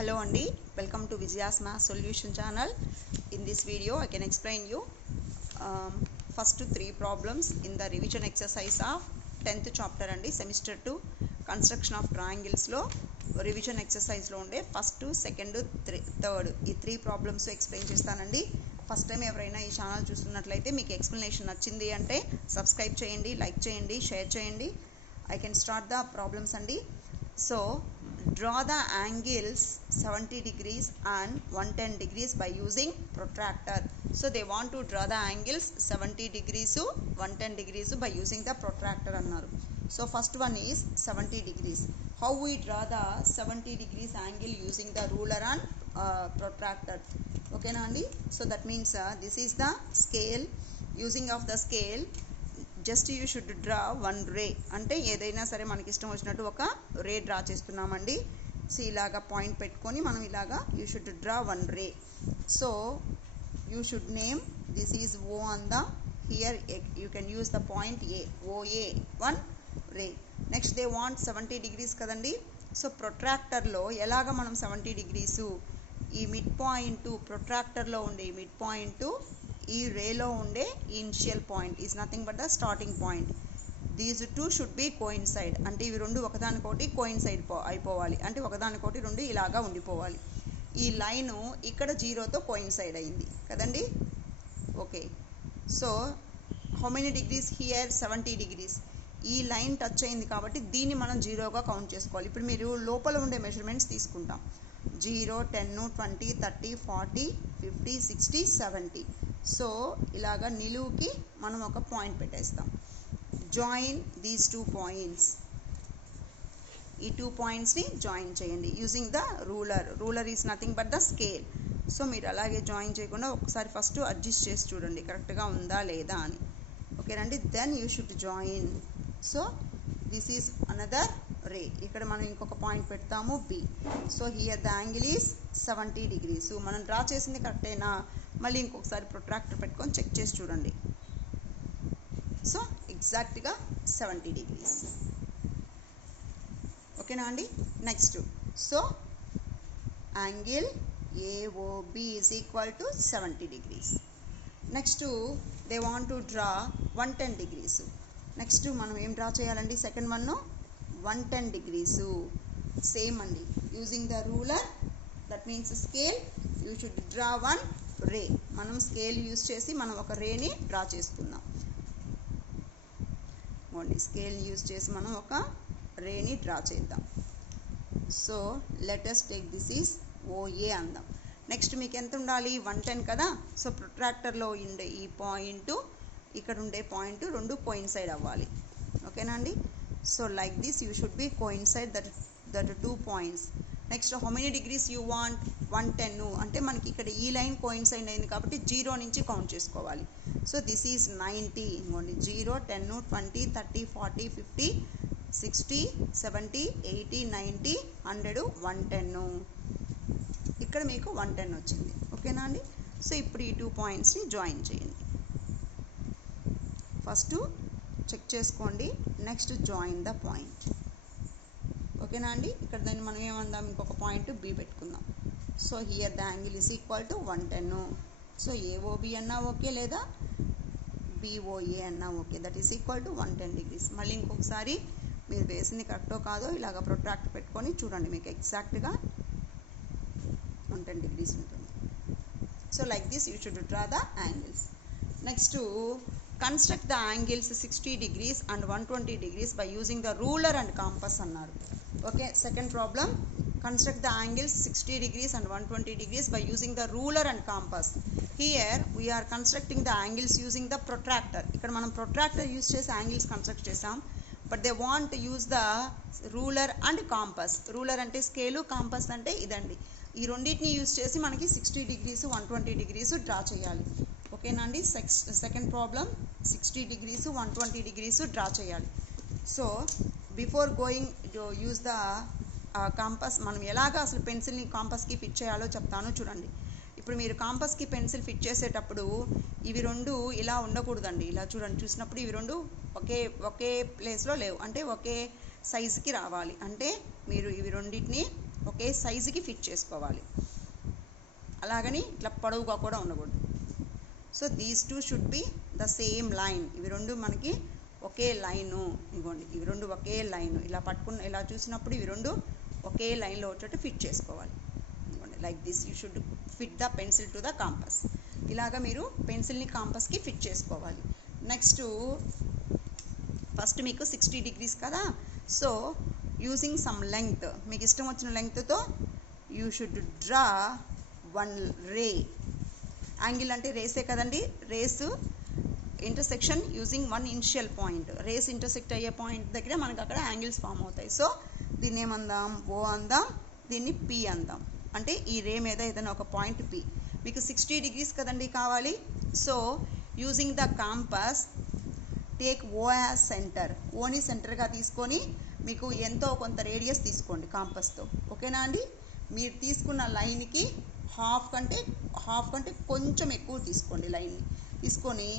Hello Andy, welcome to Vijaya's Math Solution channel. In this video I can explain you first 3 problems in the revision exercise of 10th chapter and semester 2 construction of triangles lo revision exercise lo unde first, second, third ee 3 problems explain చేస్తానండి. First time ఎవరైనా ఈ channel చూస్తున్నట్లయితే మీకు explanation నచ్చింది అంటే subscribe చేయండి, like చేయండి, share చేయండి. I can start the problems అండి. So draw the angles 70 degrees and 110 degrees by using protractor. So they want to draw the angles 70 degrees 110 degrees by using the protractor annaru. So first one is 70 degrees. How we draw the 70 degrees angle using the ruler and protractor? Okay na andi. So that means this is the scale. Using of the scale, just you should draw one ray. అంటే ఏదైనా సరే మనకి ఇష్టం వచ్చినట్టు ఒక ray draw చేస్తున్నామండి. So ఇలాగా point పెట్టుకొని మనం ఇలాగా you should draw one ray. So you should name this is O on the here you can use the point A, OA one ray. Next they want 70 degrees కదండి. So ప్రొట్రాక్టర్లో ఎలాగ మనం 70 degrees ఈ mid point ప్రొట్రాక్టర్లో ఉండే ఈ mid point ఈ రేలో ఉండే initial point is nothing but the starting point. These two should be coincide. అంటే ఇవి రెండు ఒకదానికొకటి కోయిన్సైడ్ అయిపోవాలి. అంటే ఒకదానికొకటి రెండు ఇలాగా ఉండిపోవాలి. ఈ లైను ఇక్కడ 0తో కోయిన్సైడ్ అయింది కదండి. Okay, so how many degrees here 70 degrees. ఈ లైన్ టచ్ అయింది కాబట్టి దీన్ని మనం 0గా కౌంట్ చేసుకోవాలి. ఇప్పుడు మీరు లోపల ఉండే మెజర్మెంట్స్ తీసుకుంటాం. 0, 10, 20, 30, 40, 50, 60, 70. సో ఇలాగా నిలువుకి మనం ఒక పాయింట్ పెట్టేస్తాం. Join these 2 points. ఈ 2 పాయింట్స్ని జాయిన్ చేయండి using the ruler. Ruler is nothing but the scale. So మీరు అలాగే జాయిన్ చేయకుండా ఒకసారి ఫస్ట్ అడ్జస్ట్ చేసి చూడండి కరెక్ట్గా ఉందా లేదా అని. ఓకేనండి, then you should join. So this is another ray. ఇక్కడ మనం ఇంకొక పాయింట్ పెడతాము B. So here the angle is 70 degrees. మనం డ్రా చేసింది కరెక్టేనా మళ్ళీ ఇంకొకసారి ప్రొట్రాక్టర్ పెట్టుకొని చెక్ చేసి చూడండి. సో ఎగ్జాక్ట్గా 70 degrees. ఓకేనా అండి. Next so angle AOB is equal to 70 degrees. Next they want to draw 110 degrees. Next మనం ఏం డ్రా చేయాలండి? Second one 110 degrees. సేమ్ అండి, using the ruler that means scale you should draw one ray. మనం scale use చేసి మనం ఒక రేని draw చేసుకుందాం. స్కేల్ యూజ్ చేసి మనం ఒక రేని డ్రా చేద్దాం. So let's take this is OA అందాం. నెక్స్ట్ మీకు ఎంత ఉండాలి? 110 కదా. సో ప్రొట్రాక్టర్లో ఉండే ఈ పాయింట్ ఇక్కడ ఉండే పాయింట్ రెండు కోయిన్సైడ్ అవ్వాలి. ఓకేనా అండి. So like this you should be coincide that 2 points. Next how many degrees you want? 110. అంటే మనకి ఇక్కడ ఈ లైన్ కోయిన్సైడ్ అయింది కాబట్టి 0 నుంచి కౌంట్ చేసుకోవాలి. So this is 90. ఇంకోండి 0, 10, 20, 30, 40, 50, 60, 70, 80, 90, 100, 110. ఇక్కడ మీకు 110 వచ్చింది. ఓకేనా అండి. సో ఇప్పుడు ఈ 2 పాయింట్స్ని జాయిన్ చేయండి. ఫస్ట్ చెక్ చేసుకోండి, నెక్స్ట్ జాయిన్ ద పాయింట్. ఓకేనా అండి. ఇక్కడ దాన్ని మనం ఏమందాం? ఇంకొక పాయింట్ బి పెట్టుకుందాం. So here the angle is equal to 110. So AOB అన్నా ఓకే లేదా బిఓఏ అన్నా okay. That is equal to 110 degrees. మళ్ళీ ఇంకొకసారి మీరు వేసింది కరెక్టో కాదో ఇలాగ ప్రొట్రాక్ట్ పెట్టుకొని చూడండి, మీకు ఎగ్జాక్ట్గా 110 degrees ఉంటుంది. So like this you should draw the angles. Next construct the angles 60 degrees and 120 degrees by using the ruler and compass అన్నారు. Okay, second problem construct the angles 60 degrees and 120 degrees by using the ruler and compass. Here we're constructing the angles using the protractor. ఇక్కడ మనం protractor use చేసి angles construct చేసాం. But they want use the ruler and compass. Ruler అంటే scale, compass అంటే ఇదండి. ఈ రెండింటిని use చేసి మనకి 60 degrees 120 degrees డ్రా చేయాలి. ఓకేనా అండి. Second problem 60 degrees 120 degrees draw చేయాలి. So before going to use the compass, మనం ఎలాగ అసలు పెన్సిల్ని కాంపస్కి ఫిట్ చేయాలో చెప్తాను చూడండి. ఇప్పుడు మీరు కాంపస్కి పెన్సిల్ ఫిట్ చేసేటప్పుడు ఇవి రెండు ఇలా ఉండకూడదండి. ఇలా చూడండి, చూసినప్పుడు ఇవి రెండు ఒకే ప్లేస్లో లేవు, అంటే ఒకే సైజుకి రావాలి. అంటే మీరు ఇవి రెండింటిని ఒకే సైజుకి ఫిట్ చేసుకోవాలి. అలాగని ఇట్లా పొడవుగా కూడా ఉండకూడదు. So these two should be the same line. ఇవి రెండు మనకి ఒకే లైను. ఇదిగోండి, ఇవి రెండు ఒకే లైను. ఇలా పట్టుకున్న ఇలా చూసినప్పుడు ఇవి రెండు ఒకే లైన్లో వచ్చేటట్టు ఫిట్ చేసుకోవాలి. ఇదిగోండి, like this you should fit the pencil to the campus. ఇలాగా మీరు పెన్సిల్ని కాంపస్కి ఫిట్ చేసుకోవాలి. నెక్స్ట్ ఫస్ట్ మీకు 60 degrees కదా. సో యూజింగ్ సమ్ లెంగ్త్, మీకు ఇష్టం వచ్చిన లెంగ్త్తో you should draw one ray. Angle అంటే రేసే కదండి. Rays intersection using one initial point. Rays intersect అయ్యే పాయింట్ దగ్గర మనకు అక్కడ యాంగిల్స్ ఫామ్ అవుతాయి. సో దీన్ని ఏమందాం, ఓ అందాం, దీన్ని పి అందాం. అంటే ఈ రే మీద ఏదైనా ఒక పాయింట్ పి. మీకు 60 degrees కదండి కావాలి. So using the compass take O as centre. ఓని సెంటర్గా తీసుకొని మీకు ఎంతో కొంత రేడియస్ తీసుకోండి కాంపస్తో. ఓకేనా అండి. మీరు తీసుకున్న లైన్కి హాఫ్ కంటే కొంచెం ఎక్కువ తీసుకోండి. లైన్ని తీసుకొని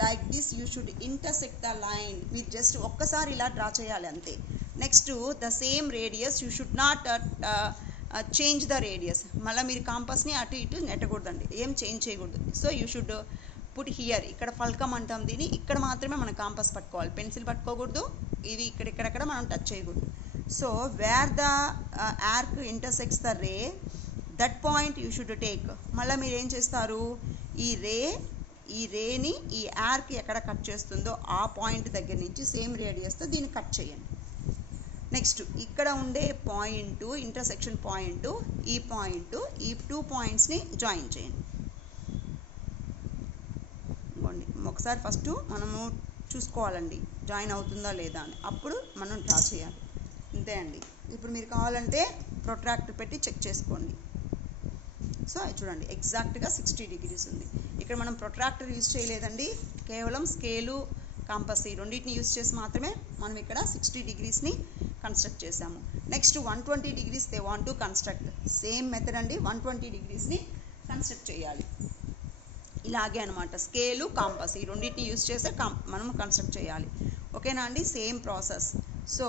like this you should intersect the line. మీరు జస్ట్ ఒక్కసారి ఇలా డ్రా చేయాలి అంతే. Next the same radius you should not change the radius. మళ్ళీ మీరు కాంపస్ని అటు ఇటు నెట్టకూడదండి, ఏం చేంజ్ చేయకూడదు. So you should put here. ఇక్కడ ఫల్కం అంటాం దీన్ని. ఇక్కడ మాత్రమే మనం కాంపస్ పట్టుకోవాలి, పెన్సిల్ పట్టుకోకూడదు. ఇవి ఇక్కడెక్కడ మనం టచ్ చేయకూడదు. So where the arc intersects the ray, that point you should take. మళ్ళీ మీరు ఏం చేస్తారు, ఈ రేని ఈ ఆర్క్ ఎక్కడ కట్ చేస్తుందో ఆ పాయింట్ దగ్గర నుంచి సేమ్ రేడియస్తో దీన్ని కట్ చేయండి. నెక్స్ట్ ఇక్కడ ఉండే పాయింట్, ఇంటర్సెక్షన్ పాయింట్, ఈ పాయింట్, ఈ 2 పాయింట్స్ని జాయిన్ చేయండి. ఒకసారి ఫస్ట్ మనము చూసుకోవాలండి జాయిన్ అవుతుందా లేదా అని, అప్పుడు మనం డ్రా చేయాలి. అంతే అండి. ఇప్పుడు మీరు కావాలంటే ప్రొట్రాక్టర్ పెట్టి చెక్ చేసుకోండి. సో చూడండి, ఎగ్జాక్ట్గా 60 degrees ఉంది. ఇక్కడ మనం ప్రొట్రాక్టర్ యూజ్ చేయలేదండి, కేవలం స్కేలు, కాంపస్ ఈ రెండింటిని యూజ్ చేసి మాత్రమే మనం ఇక్కడ 60 degreesని కన్స్ట్రక్ట్ చేసాము. Next 120 degrees they want to construct. Same method అండి, 120 degreesని కన్స్ట్రక్ట్ చేయాలి. ఇలాగే అనమాట, స్కేలు, కాంపస్ ఈ రెండింటిని యూజ్ చేస్తే మనం కన్స్ట్రక్ట్ చేయాలి. ఓకేనా అండి. Same process. సో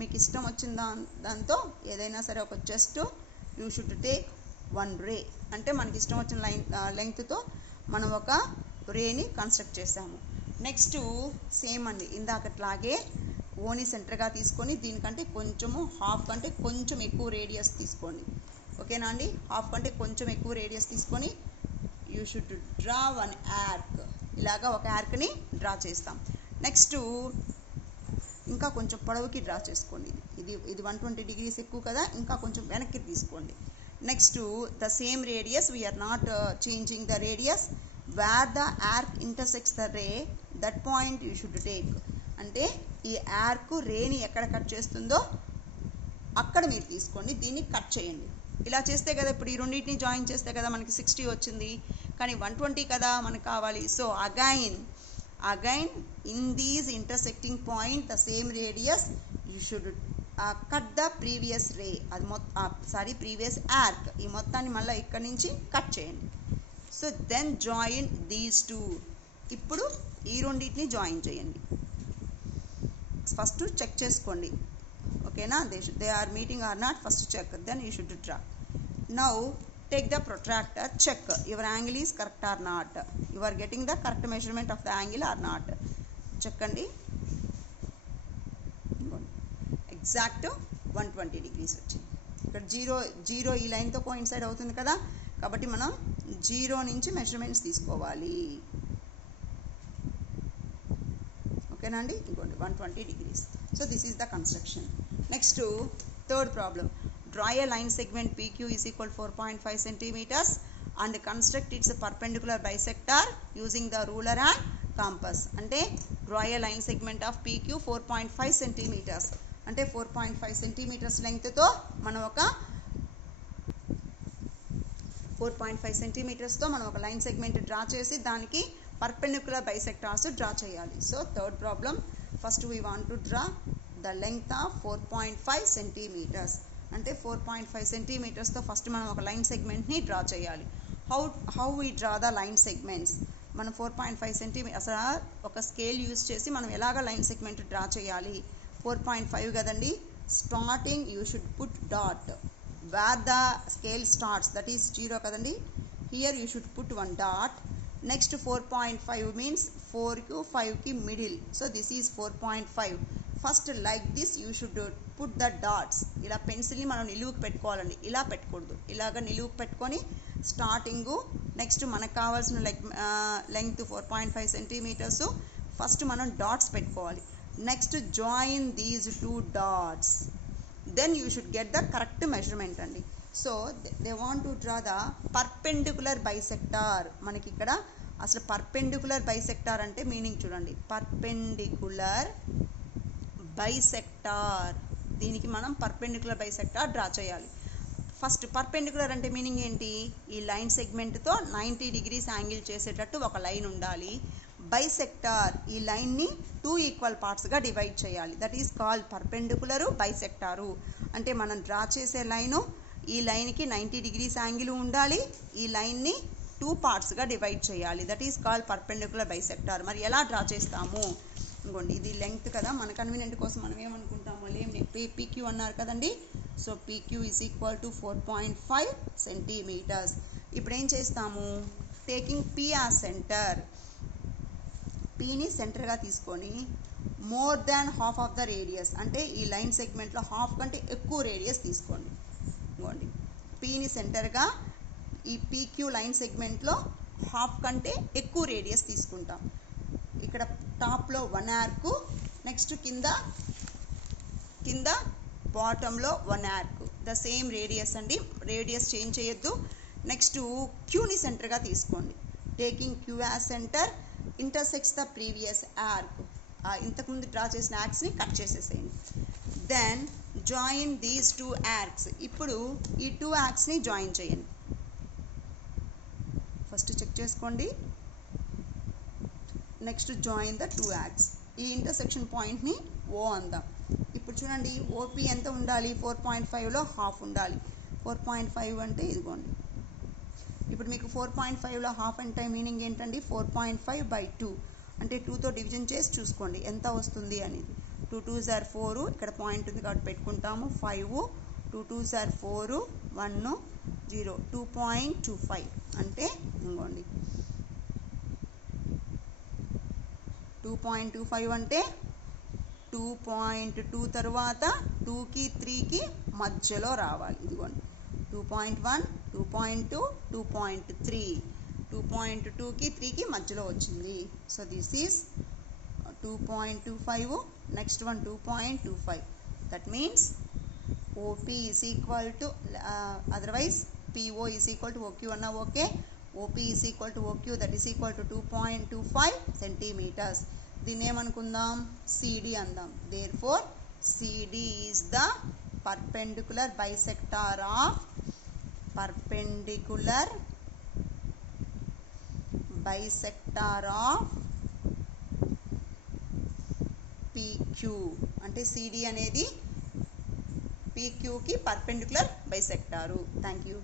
మీకు ఇష్టం వచ్చిన దాంతో ఏదైనా సరే ఒక just you should take one ray. అంటే మనకి ఇష్టం వచ్చిన లెంగ్త్తో మనం ఒక రేని కన్స్ట్రక్ట్ చేసాము. నెక్స్ట్ సేమ్ అండి, ఇందాకట్లాగే ఓని సెంటర్గా తీసుకొని దీనికంటే కొంచెము హాఫ్ కంటే కొంచెం ఎక్కువ రేడియస్ తీసుకోండి. ఓకేనా అండి. హాఫ్ కంటే కొంచెం ఎక్కువ రేడియస్ తీసుకొని you should draw one arc. ఇలాగా ఒక ఆర్క్ని డ్రా చేస్తాం. నెక్స్ట్ ఇంకా కొంచెం పొడవుకి డ్రా చేసుకోండి. ఇది 120 degrees ఎక్కువ కదా, ఇంకా కొంచెం వెనక్కి తీసుకోండి. Next the same radius, we're not changing the radius. Where the arc intersects the ray, that point you should take. అంటే ఈ ఆర్క్ రేని ఎక్కడ కట్ చేస్తుందో అక్కడ మీరు తీసుకోండి, దీన్ని కట్ చేయండి. ఇలా చేస్తే కదా ఇప్పుడు ఈ రెండింటిని జాయిన్ చేస్తే కదా మనకి 60 వచ్చింది, కానీ 120 కదా మనకు కావాలి. So again in these intersecting point the same radius you should cut the previous ray. అది ప్రీవియస్ ఆర్క్. ఈ మొత్తాన్ని మళ్ళీ ఇక్కడి నుంచి కట్ చేయండి. So then join these two. ఇప్పుడు ఈ రెండింటిని జాయిన్ చేయండి. ఫస్ట్ చెక్ చేసుకోండి. ఓకేనా, they are meeting or not. First check, then you should draw. Now take the protractor, check your angle is correct or not, you are getting the correct measurement of the angle or not. check andi, exact 120 degrees వచ్చింది. ఇక్కడ zero ఈ లైన్తో coincide అవుతుంది కదా, కాబట్టి మనం 0 నుంచి measurements తీసుకోవాలి. ఓకేనా అండి. ఇంకోండి 120 degrees. So this is the construction. Next third problem. Draw a line segment PQ is equal to 4.5 centimeters and construct its perpendicular bisector using the ruler and compass. అంటే draw a line segment of PQ 4.5 centimeters. అంటే 4.5 centimeters లెంగ్త్తో మనం ఒక 4.5 centimeters తో మనం ఒక line segment draw చేసి దానికి perpendicular bisectors draw చేయాలి. So third problem, first we want to draw the length of 4.5 centimeters. అంటే 4.5 centimeters తో ఫస్ట్ మనం ఒక లైన్ సెగ్మెంట్ని డ్రా చేయాలి. How we draw the line segments. మనం 4.5 centimeters అసలు ఒక స్కేల్ యూజ్ చేసి మనం ఎలాగ లైన్ సెగ్మెంట్ డ్రా చేయాలి. 4.5 కదండి. Starting you should put dot. where the scale starts, that is 0 kadandi. Here you should put one dot. Next 4.5 means 4 కు 5 కి middle, so this is 4.5. first like this you should put the dots. ఇలా పెన్సిల్ని మనం నిలువుకి పెట్టుకోవాలండి, ఇలా పెట్టుకూడదు. ఇలాగ నిలువుకి పెట్టుకొని starting next మనకు కావాల్సిన లెంగ్త్ 4.5 సెంటీమీటర్స్. ఫస్ట్ మనం డాట్స్ పెట్టుకోవాలి. Next join these 2 dots, then you should get the correct measurement అండి. So they want to draw the perpendicular bisector. మనకి ఇక్కడ అసలు పర్పెండిక్యులర్ బైసెక్టార్ అంటే మీనింగ్ చూడండి. పర్పెండిక్యులర్ బైసెక్టార్, దీనికి మనం పర్పెండిక్యులర్ బైసెక్టార్ డ్రా చేయాలి. ఫస్ట్ పర్పెండిక్యులర్ అంటే మీనింగ్ ఏంటి? ఈ లైన్ సెగ్మెంట్తో 90 degrees యాంగిల్ చేసేటట్టు ఒక లైన్ ఉండాలి. బైసెక్టార్, ఈ లైన్ని 2 ఈక్వల్ పార్ట్స్గా డివైడ్ చేయాలి. That is called perpendicular bisector. అంటే మనం డ్రా చేసే లైను, ఈ లైన్కి 90 degrees యాంగిల్ ఉండాలి, ఈ లైన్ని 2 పార్ట్స్గా డివైడ్ చేయాలి. That is called perpendicular bisector. మరి ఎలా డ్రా చేస్తాము? ఇంకోండి, ఇది లెంగ్త్ కదా, మన కన్వీనియంట్ కోసం మనం ఏమనుకుంటాము, పీక్యూ అన్నారు కదండి. So PQ is equal to 4.5 centimetres. ఇప్పుడు ఏం చేస్తాము, టేకింగ్ పీ యాజ్ సెంటర్, పీని సెంటర్గా తీసుకొని more than half of the radius, అంటే ఈ లైన్ సెగ్మెంట్లో హాఫ్ కంటే ఎక్కువ రేడియస్ తీసుకోండి. ఇంకోండి, పీని సెంటర్గా ఈ పీక్యూ లైన్ సెగ్మెంట్లో హాఫ్ కంటే ఎక్కువ రేడియస్ తీసుకుంటాం. ఇక్కడ టాప్లో 1 ఆర్క్, నెక్స్ట్ కింద బాటంలో 1 ఆర్క్, ద సేమ్ రేడియస్ అండి, రేడియస్ చేంజ్ చేయొద్దు. నెక్స్ట్ క్యూని సెంటర్గా తీసుకోండి. Taking Q as centre intersects the previous arc, ఇంతకుముందు డ్రా చేసిన ఆర్క్స్ని కట్ చేసేసేయండి. Then join these 2 arcs. ఇప్పుడు ఈ 2 ఆర్క్స్ని జాయిన్ చేయండి. ఫస్ట్ చెక్ చేసుకోండి. Next join the 2 arcs. ఈ ఇంటర్సెక్షన్ పాయింట్ని ఓ అందాం. ఇప్పుడు చూడండి, ఓపీ ఎంత ఉండాలి, 4.5లో హాఫ్ ఉండాలి. 4.5 అంటే ఇదిగోండి. ఇప్పుడు మీకు 4.5లో హాఫ్ అంటే మీనింగ్ ఏంటండి, 4.5/2 అంటే 2తో డివిజన్ చేసి చూసుకోండి ఎంత వస్తుంది అనేది. 2 2s are 4, ఇక్కడ పాయింట్ ఉంది కాబట్టి పెట్టుకుంటాము. 5, 2 2s are 4, 1 0, 2.25 అంటే ఇంకోండి 2.25 అంటే 2.2 తర్వాత 2కి 3కి మధ్యలో రావాలి. ఇదిగోండి 2.1, 2.2, 2.3, 2.2కి 3కి మధ్యలో వచ్చింది. So this is 2.25. Next one 2.25. That means OP is equal to, otherwise PO is equal to OQ అన్నా okay. OP is equal to OQ, that is equal to 2.25 centimetres. దీన్ని ఏమనుకుందాం, CD అందాం. Therefore CD is the perpendicular bisector of PQ. అంటే CD అనేది PQకి perpendicular bisector. Thank you.